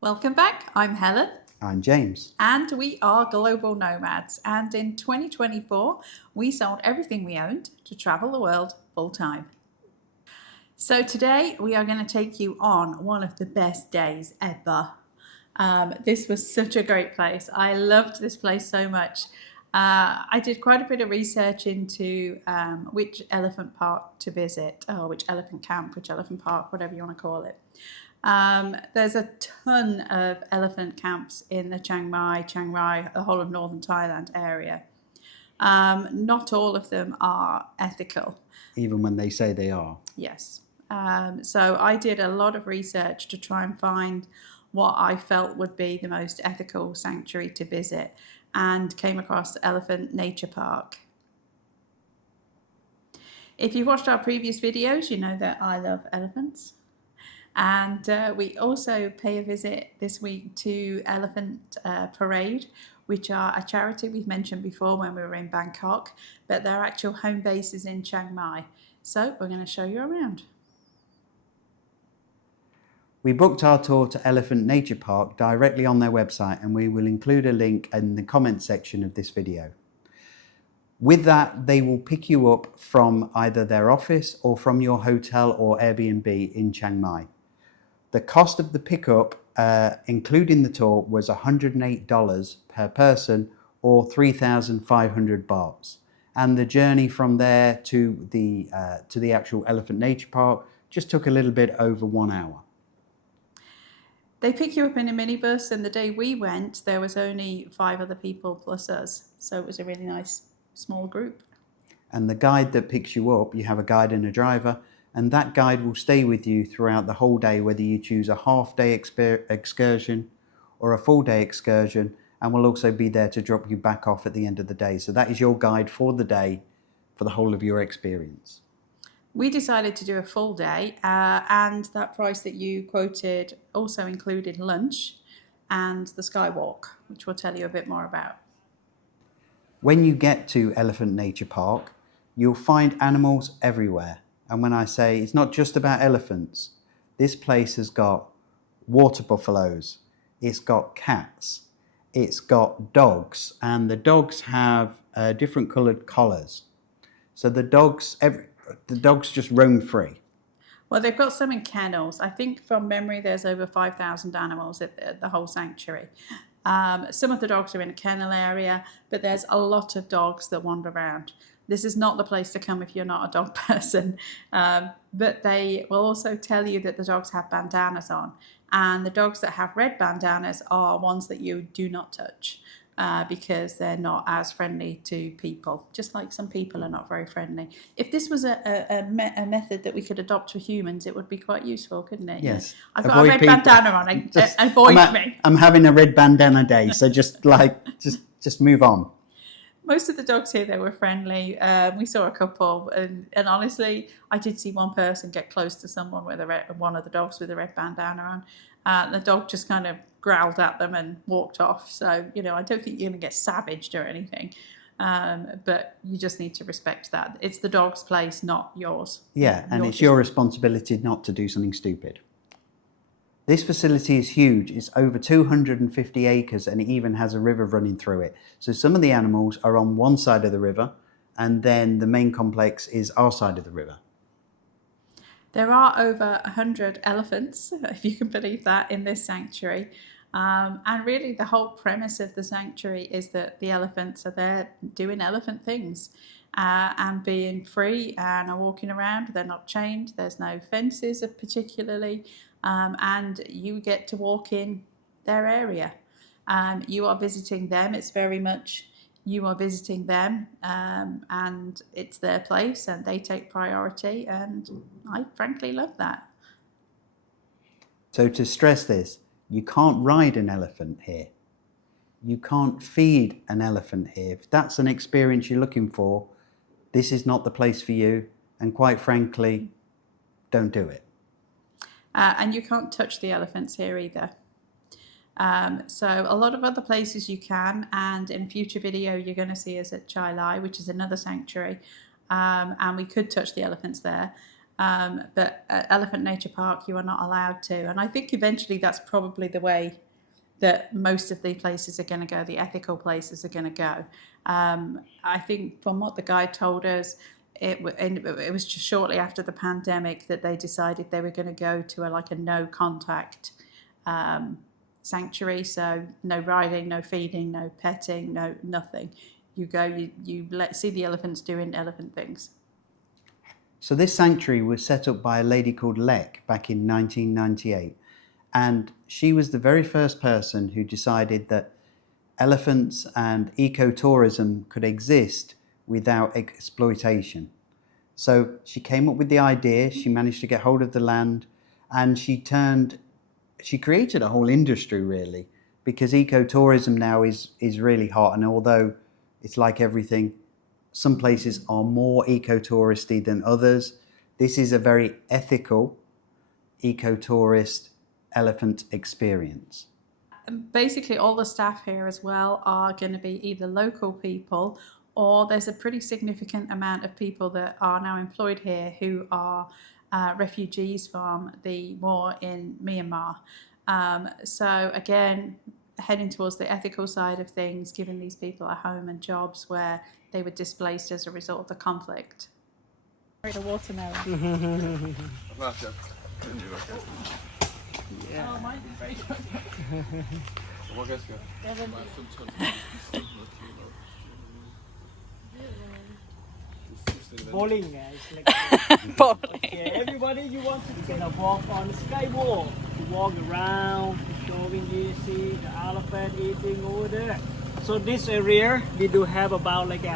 Welcome back. I'm Helen. I'm James. And we are global nomads. And in 2024, we sold everything we owned to travel the world full time. So today we are going to take you on one of the best days ever. This was such a great place. I loved this place so much. I did quite a bit of research into which elephant park to visit, or which elephant camp, which elephant park, whatever you want to call it. There's a ton of elephant camps in the Chiang Rai, the whole of northern Thailand area. Not all of them are ethical. Even when they say they are. Yes. So I did a lot of research to try and find what I felt would be the most ethical sanctuary to visit, and came across Elephant Nature Park. If you've watched our previous videos, you know that I love elephants. And we also pay a visit this week to Elephant Parade, which are a charity we've mentioned before when we were in Bangkok, but their actual home base is in Chiang Mai. So we're going to show you around. We booked our tour to Elephant Nature Park directly on their website, and we will include a link in the comment section of this video. With that, they will pick you up from either their office or from your hotel or Airbnb in Chiang Mai. The cost of the pickup, including the tour, was $108 per person, or 3,500 bahts. And the journey from there to the actual Elephant Nature Park just took a little bit over 1 hour. They pick you up in a minibus, and the day we went, there was only 5 other people plus us. So it was a really nice small group. And the guide that picks you up, you have a guide and a driver, and that guide will stay with you throughout the whole day, whether you choose a half-day excursion or a full-day excursion, and will also be there to drop you back off at the end of the day. So that is your guide for the day, for the whole of your experience. We decided to do a full day, and that price that you quoted also included lunch and the Skywalk, which we'll tell you a bit more about. When you get to Elephant Nature Park, you'll find animals everywhere. And when I say it's not just about elephants, this place has got water buffaloes, it's got cats, it's got dogs, and the dogs have different coloured collars. So the dogs just roam free. Well, they've got some in kennels. I think from memory there's over 5,000 animals at the whole sanctuary. Some of the dogs are in a kennel area, but there's a lot of dogs that wander around. This is not the place to come if you're not a dog person, but they will also tell you that the dogs have bandanas on, and the dogs that have red bandanas are ones that you do not touch because they're not as friendly to people, just like some people are not very friendly. If this was a method that we could adopt for humans, it would be quite useful, couldn't it? Yes. I've got a red bandana on, avoid me. I'm having a red bandana day, so just move on. Most of the dogs here, they were friendly. We saw a couple, and honestly, I did see one person get close to someone with one of the dogs with a red bandana on. The dog just kind of growled at them and walked off. So, I don't think you're going to get savaged or anything, but you just need to respect that. It's the dog's place, not yours. Yeah, and it's your responsibility not to do something stupid. This facility is huge. It's over 250 acres, and it even has a river running through it. So some of the animals are on one side of the river, and then the main complex is our side of the river. There are over 100 elephants, if you can believe that, in this sanctuary. And really the whole premise of the sanctuary is that the elephants are there doing elephant things and being free and are walking around. They're not chained. There's no fences particularly. And you get to walk in their area. You are visiting them. It's very much you are visiting them, and it's their place, and they take priority, and I frankly love that. So to stress this, you can't ride an elephant here. You can't feed an elephant here. If that's an experience you're looking for, this is not the place for you, and quite frankly, don't do it. And you can't touch the elephants here either. So a lot of other places you can, and in a future video you're going to see us at Chai Lai, which is another sanctuary, and we could touch the elephants there. But at Elephant Nature Park, you are not allowed to. And I think eventually that's probably the way that most of the places are going to go, the ethical places are going to go. I think from what the guide told us, it was just shortly after the pandemic that they decided they were going to go to like a no contact sanctuary. So no riding, no feeding, no petting, no nothing. You go, you see the elephants doing elephant things. So this sanctuary was set up by a lady called Lek back in 1998. And she was the very first person who decided that elephants and ecotourism could exist without exploitation. So she came up with the idea, she managed to get hold of the land, and she created a whole industry really, because ecotourism now is really hot. And although it's like everything, some places are more eco-touristy than others, this is a very ethical eco-tourist elephant experience. Basically, all the staff here as well are going to be either local people, or there's a pretty significant amount of people that are now employed here who are refugees from the war in Myanmar. So again, heading towards the ethical side of things, giving these people a home and jobs where they were displaced as a result of the conflict. The watermelon. Yeah. Oh, mine is very Bowling, it's like bowling. okay, everybody, you want to walk on the skywalk. You walk around, showing you see the elephant eating over there. So this area we do have about like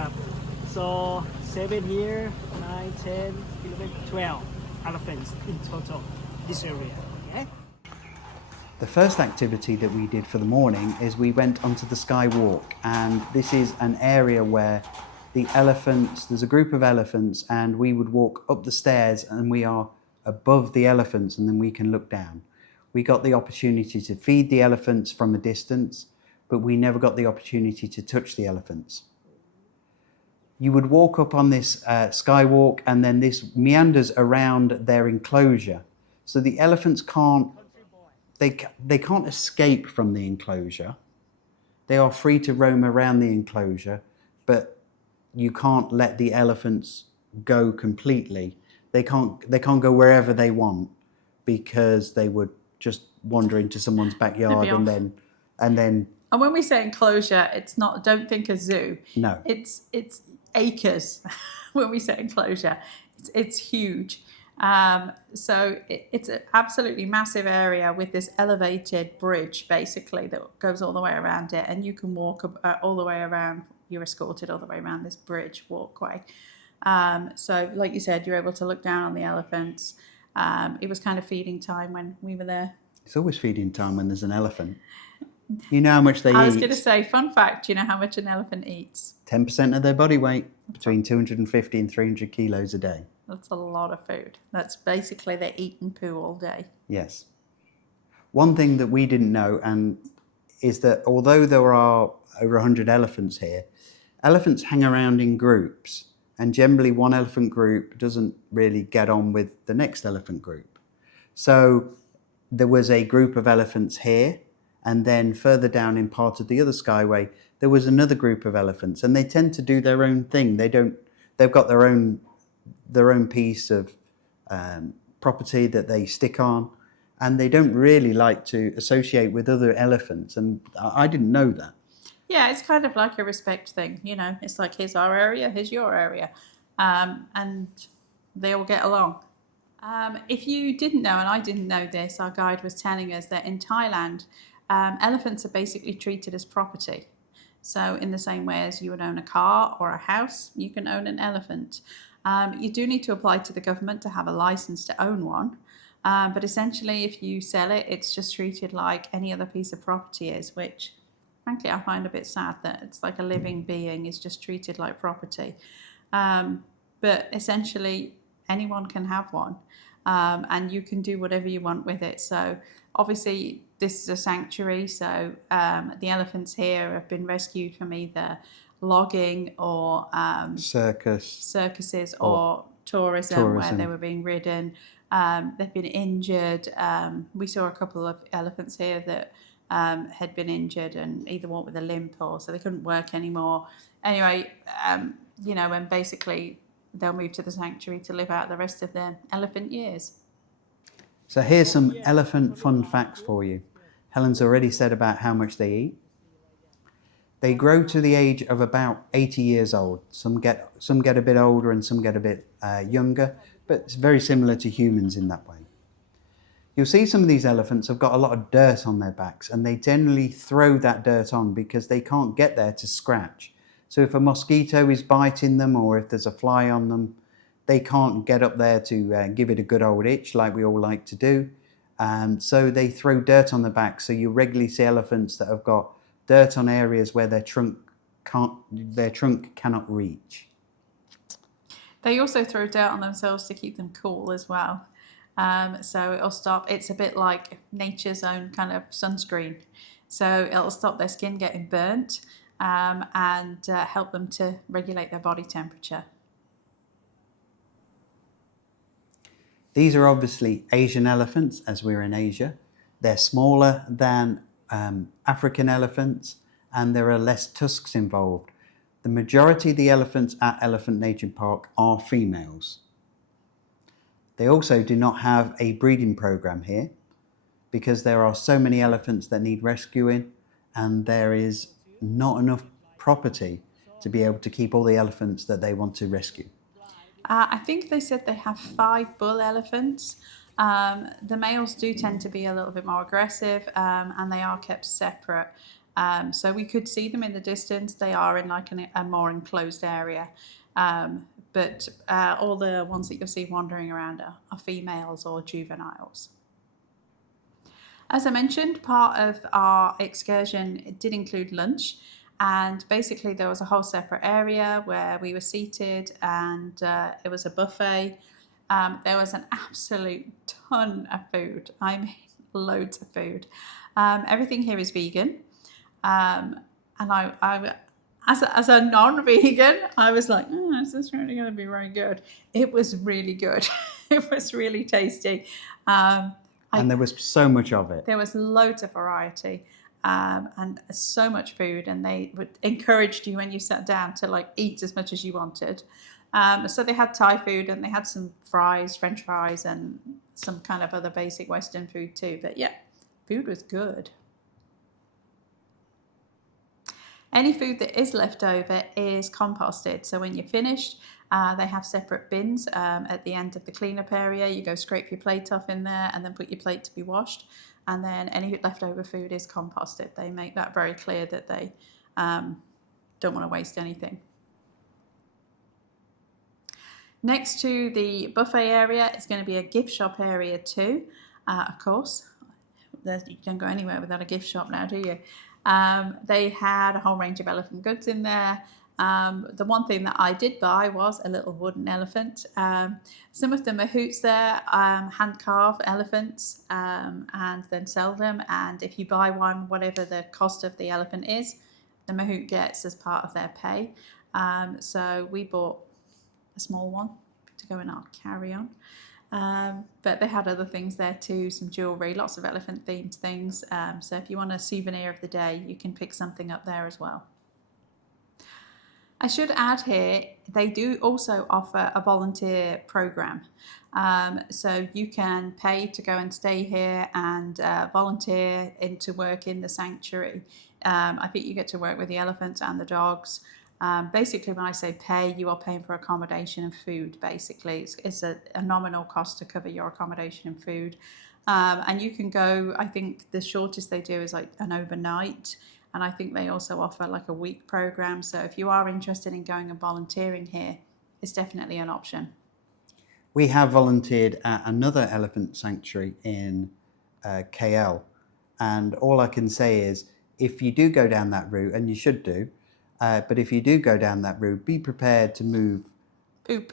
so 7 here, 9, 10, 11, 12 elephants in total. This area, okay. The first activity that we did for the morning is we went onto the Skywalk, and this is an area where the elephants, there's a group of elephants, and we would walk up the stairs and we are above the elephants and then we can look down. We got the opportunity to feed the elephants from a distance, but we never got the opportunity to touch the elephants. You would walk up on this Skywalk, and then this meanders around their enclosure. So the elephants can't escape from the enclosure. They are free to roam around the enclosure, but you can't let the elephants go completely. They can't go wherever they want, because they would just wander into someone's backyard and then. And when we say enclosure, it's not. Don't think a zoo. No. It's acres. When we say enclosure, it's huge. So it's an absolutely massive area with this elevated bridge, basically, that goes all the way around it, and you can walk all the way around. You're escorted all the way around this bridge walkway. So like you said, you're able to look down on the elephants. It was kind of feeding time when we were there. It's always feeding time when there's an elephant. You know how much they eat? I was going to say, fun fact, you know how much an elephant eats? 10% of their body weight, between 250 and 300 kilos a day. That's a lot of food. That's basically they eat and poo all day. Yes. One thing that we didn't know is that although there are over 100 elephants here, elephants hang around in groups, and generally one elephant group doesn't really get on with the next elephant group. So there was a group of elephants here, and then further down in part of the other skyway, there was another group of elephants, and they tend to do their own thing. They've got their own piece of property that they stick on, and they don't really like to associate with other elephants, and I didn't know that. Yeah, it's kind of like a respect thing, you know. It's like, here's our area, here's your area, and they all get along. If you didn't know, and I didn't know this, our guide was telling us that in Thailand, elephants are basically treated as property. So in the same way as you would own a car or a house, you can own an elephant. You do need to apply to the government to have a license to own one. But essentially, if you sell it, it's just treated like any other piece of property is, which frankly I find a bit sad, that it's like a living being is just treated like property. But essentially, anyone can have one, and you can do whatever you want with it. So obviously, this is a sanctuary, so the elephants here have been rescued from either logging or circuses or tourism where they were being ridden. They've been injured. We saw a couple of elephants here that had been injured and either walked with a limp or so they couldn't work anymore. Anyway, you know, and basically they'll move to the sanctuary to live out the rest of their elephant years. So here's some elephant fun facts for you. Helen's already said about how much they eat. They grow to the age of about 80 years old. Some get a bit older and some get a bit younger, but it's very similar to humans in that way. You'll see some of these elephants have got a lot of dirt on their backs, and they generally throw that dirt on because they can't get there to scratch. So if a mosquito is biting them or if there's a fly on them, they can't get up there to give it a good old itch like we all like to do. So they throw dirt on the back. So you regularly see elephants that have got dirt on areas where their trunk cannot reach. They also throw dirt on themselves to keep them cool as well. So it'll stop. It's a bit like nature's own kind of sunscreen. So it'll stop their skin getting burnt and help them to regulate their body temperature. These are obviously Asian elephants, as we're in Asia. They're smaller than African elephants, and there are less tusks involved. The majority of the elephants at Elephant Nature Park are females. They also do not have a breeding program here because there are so many elephants that need rescuing, and there is not enough property to be able to keep all the elephants that they want to rescue. I think they said they have 5 bull elephants. The males do tend to be a little bit more aggressive, and they are kept separate. So we could see them in the distance. They are in like a more enclosed area. But all the ones that you'll see wandering around are females or juveniles. As I mentioned, part of our excursion did include lunch. And basically there was a whole separate area where we were seated, and it was a buffet. There was an absolute ton of food. I mean, loads of food. Everything here is vegan. And I as a non-vegan, I was like, is this really going to be very good? It was really good. It was really tasty. And there was so much of it. There was loads of variety. And so much food, and they would encouraged you when you sat down to like eat as much as you wanted. So they had Thai food, and they had some fries, French fries, and some kind of other basic Western food too. But yeah, food was good. Any food that is left over is composted. So when you're finished, they have separate bins at the end of the cleanup area. You go scrape your plate off in there and then put your plate to be washed. And then any leftover food is composted. They make that very clear that they don't want to waste anything. Next to the buffet area is going to be a gift shop area too. Of course, you don't go anywhere without a gift shop now, do you? They had a whole range of elephant goods in there. The one thing that I did buy was a little wooden elephant. Some of them are mahouts there, hand-carve elephants, and then sell them. And if you buy one, whatever the cost of the elephant is, the mahout gets as part of their pay. So we bought a small one to go in our carry-on. But they had other things there too, some jewellery, lots of elephant-themed things. So if you want a souvenir of the day, you can pick something up there as well. I should add here, they do also offer a volunteer program. So you can pay to go and stay here and volunteer to work in the sanctuary. I think you get to work with the elephants and the dogs. Basically, when I say pay, you are paying for accommodation and food, basically. It's a nominal cost to cover your accommodation and food. And you can go, I think the shortest they do is like an overnight. And I think they also offer like a week program. So if you are interested in going and volunteering here, it's definitely an option. We have volunteered at another elephant sanctuary in KL. And all I can say is, if you do go down that route, and you should do, but if you do go down that route, be prepared to move poop.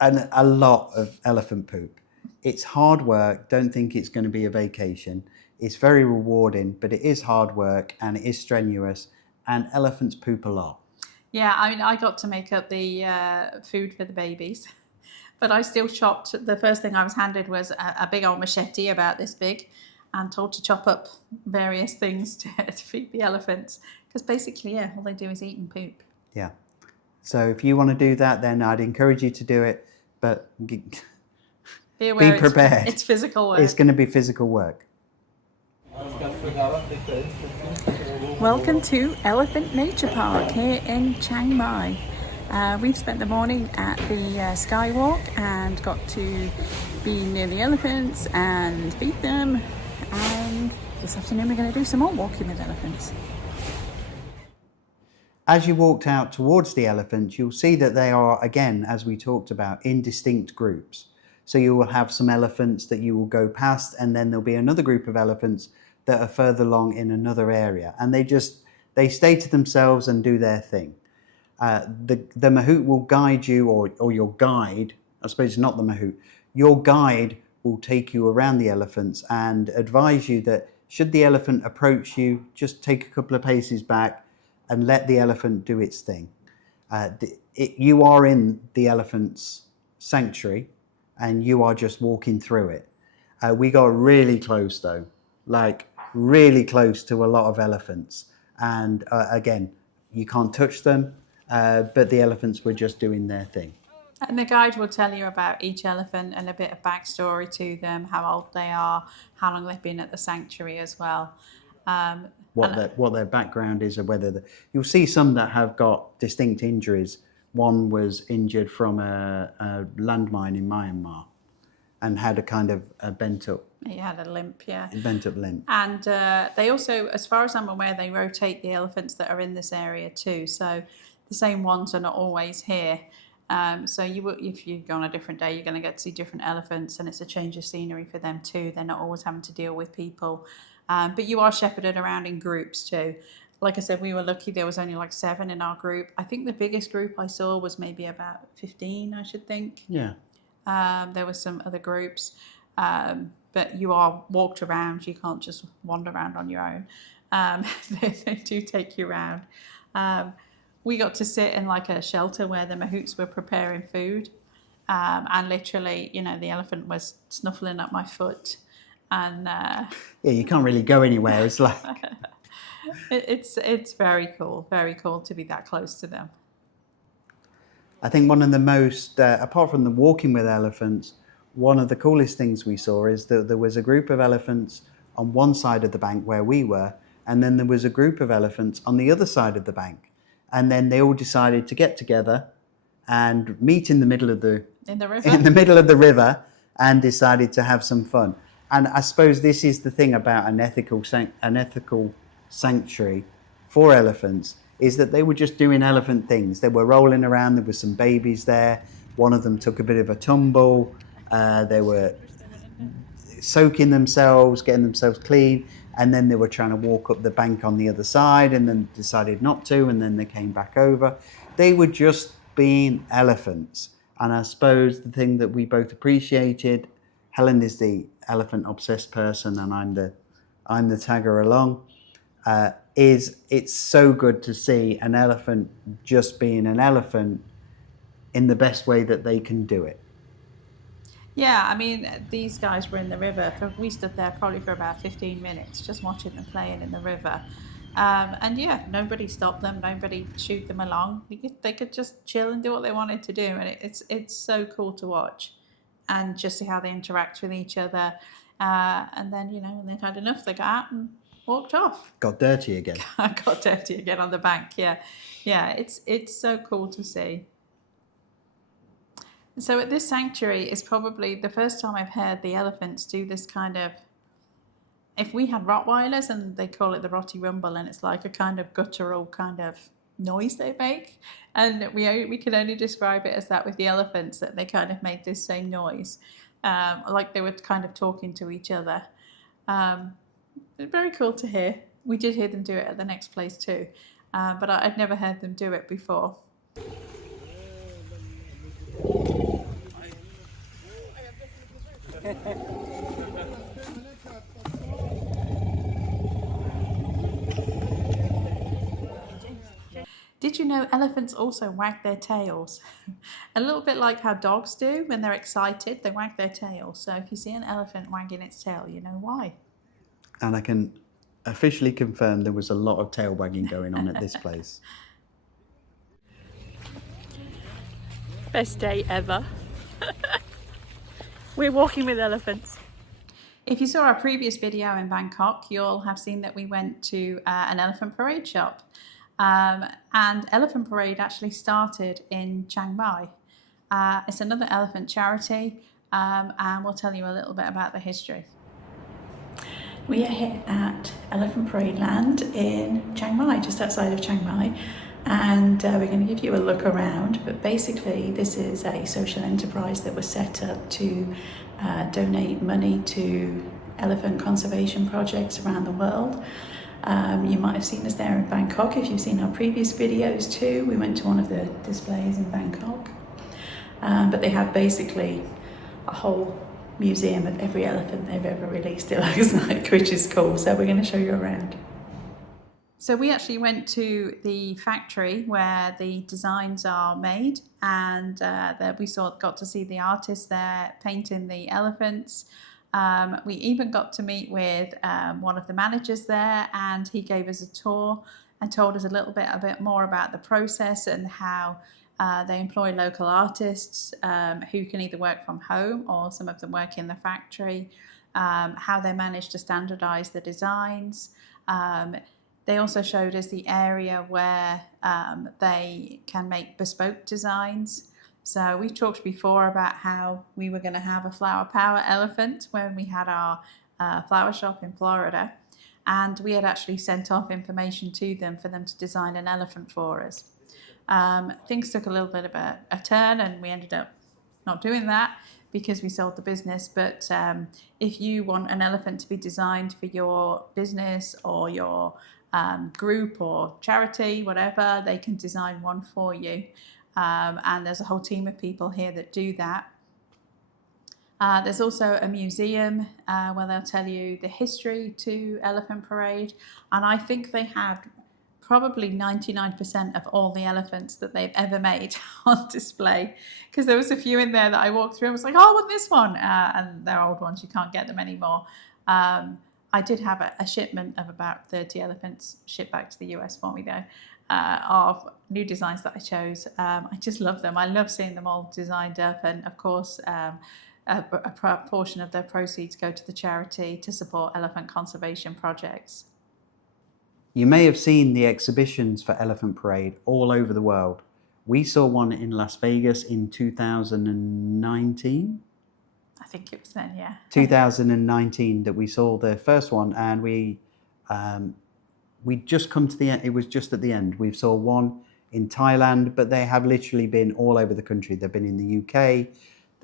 A lot of elephant poop. It's hard work. Don't think it's going to be a vacation. It's very rewarding, but it is hard work and it is strenuous, and elephants poop a lot. Yeah, I mean, I got to make up the food for the babies, But I still chopped. The first thing I was handed was a big old machete about this big, and told to chop up various things to feed the elephants. Because basically, yeah, all they do is eat and poop. Yeah. So if you want to do that, then I'd encourage you to do it, but be prepared. It's physical work. It's going to be physical work. Welcome to Elephant Nature Park here in Chiang Mai. We've spent the morning at the Skywalk and got to be near the elephants and feed them. And this afternoon we're going to do some more walking with elephants. As you walked out towards the elephants, you'll see that they are, again, as we talked about, in distinct groups. So you will have some elephants that you will go past, and then there'll be another group of elephants that are further along in another area. And they stay to themselves and do their thing. The mahout will guide you, or your guide, I suppose not the mahout, your guide will take you around the elephants and advise you that should the elephant approach you, just take a couple of paces back and let the elephant do its thing. You are in the elephant's sanctuary and you are just walking through it. We got really close though, like really close to a lot of elephants. And again, you can't touch them, but the elephants were just doing their thing. And the guide will tell you about each elephant and a bit of backstory to them, how old they are, how long they've been at the sanctuary as well. What their background is, or whether you'll see some that have got distinct injuries. One was injured from a landmine in Myanmar and had a kind of a bent up. He had a limp, yeah. Bent up limp. And they also, as far as I'm aware, they rotate the elephants that are in this area too. So the same ones are not always here. So if you go on a different day, you're going to get to see different elephants, and it's a change of scenery for them too. They're not always having to deal with people. But you are shepherded around in groups too. Like I said, we were lucky there was only like 7 in our group. I think the biggest group I saw was maybe about 15, I should think. Yeah. There were some other groups. But you are walked around. You can't just wander around on your own. They do take you around. We got to sit in like a shelter where the mahouts were preparing food. And literally, the elephant was snuffling at my foot. And yeah, you can't really go anywhere. It's like it's very cool to be that close to them. I think one of the most, apart from the walking with elephants, one of the coolest things we saw is that there was a group of elephants on one side of the bank where we were, and then there was a group of elephants on the other side of the bank, and then they all decided to get together and meet in the middle of the river and decided to have some fun. And I suppose this is the thing about an ethical sanctuary for elephants, is that they were just doing elephant things. They were rolling around. There were some babies there. One of them took a bit of a tumble. They were soaking themselves, getting themselves clean. And then they were trying to walk up the bank on the other side and then decided not to. And then they came back over. They were just being elephants. And I suppose the thing that we both appreciated, Helen is the elephant obsessed person and I'm the tagger along, is it's so good to see an elephant just being an elephant in the best way that they can do it. Yeah, I mean, these guys were in the river. We stood there probably for about 15 minutes just watching them playing in the river. And yeah, nobody stopped them, nobody shooed them along. They could just chill and do what they wanted to do. And it's so cool to watch and just see how they interact with each other. And then, when they'd had enough, they got out and walked off. Got dirty again. Got dirty again on the bank, yeah. Yeah, it's so cool to see. So at this sanctuary is probably the first time I've heard the elephants do this kind of, if we had Rottweilers and they call it the Rottie rumble, and it's like a kind of guttural kind of noise they make, and we can only describe it as that with the elephants, that they kind of made this same noise, like they were kind of talking to each other. Very cool to hear. We did hear them do it at the next place too, but I'd never heard them do it before. Did you know elephants also wag their tails? A little bit like how dogs do when they're excited, they wag their tails. So if you see an elephant wagging its tail, you know why. And I can officially confirm there was a lot of tail wagging going on at this place. Best day ever. We're walking with elephants. If you saw our previous video in Bangkok, you'll have seen that we went to an elephant parade shop. And Elephant Parade actually started in Chiang Mai. It's another elephant charity, and we'll tell you a little bit about the history. We are here at Elephant Parade Land in Chiang Mai, just outside of Chiang Mai, and we're going to give you a look around. But basically this is a social enterprise that was set up to donate money to elephant conservation projects around the world. You might have seen us there in Bangkok if you've seen our previous videos too. We went to one of the displays in Bangkok, but they have basically a whole museum of every elephant they've ever released, it looks like, which is cool. So we're going to show you around. So we actually went to the factory where the designs are made, and we got to see the artists there painting the elephants. We even got to meet with one of the managers there, and he gave us a tour and told us a bit more about the process and how they employ local artists who can either work from home or some of them work in the factory, how they manage to standardize the designs. They also showed us the area where they can make bespoke designs. So we've talked before about how we were going to have a flower power elephant when we had our flower shop in Florida, and we had actually sent off information to them for them to design an elephant for us. Things took a little bit of a turn, and we ended up not doing that because we sold the business. But if you want an elephant to be designed for your business or your group or charity, whatever, they can design one for you. And there's a whole team of people here that do that. There's also a museum where they'll tell you the history to Elephant Parade, and I think they had probably 99% of all the elephants that they've ever made on display, because there was a few in there that I walked through and was like, oh, I want this one, and they're old ones, you can't get them anymore. I did have a shipment of about 30 elephants shipped back to the US for me though, of new designs that I chose. I just love them. I love seeing them all designed up, and of course a portion of their proceeds go to the charity to support elephant conservation projects. You may have seen the exhibitions for Elephant Parade all over the world. We saw one in Las Vegas in 2019. I think it was then, yeah. 2019 that we saw the first one, and we just come to the end. It was just at the end. We saw one in Thailand, but they have literally been all over the country. They've been in the UK,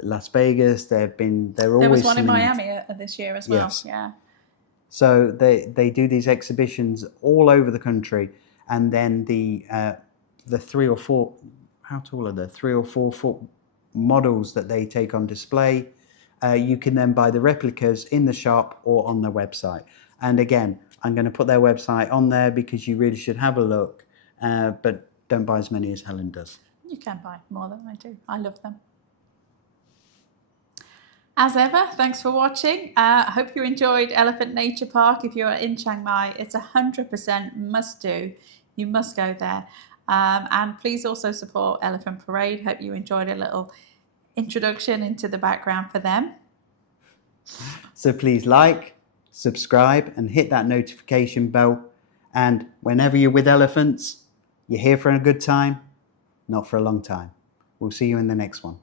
Las Vegas. They're always. There was one in Miami this year as well. Yes. Yeah. So they do these exhibitions all over the country, and then the 3 or 4, how tall are they? 3 or 4 foot models that they take on display. You can then buy the replicas in the shop or on their website. And again, I'm going to put their website on there because you really should have a look, but don't buy as many as Helen does. You can buy more than I do. I love them. As ever, thanks for watching. I hope you enjoyed Elephant Nature Park. If you're in Chiang Mai, it's 100% must do. You must go there. And please also support Elephant Parade. Hope you enjoyed a little introduction into the background for them. So please like, subscribe, and hit that notification bell. And whenever you're with elephants, you're here for a good time, not for a long time. We'll see you in the next one.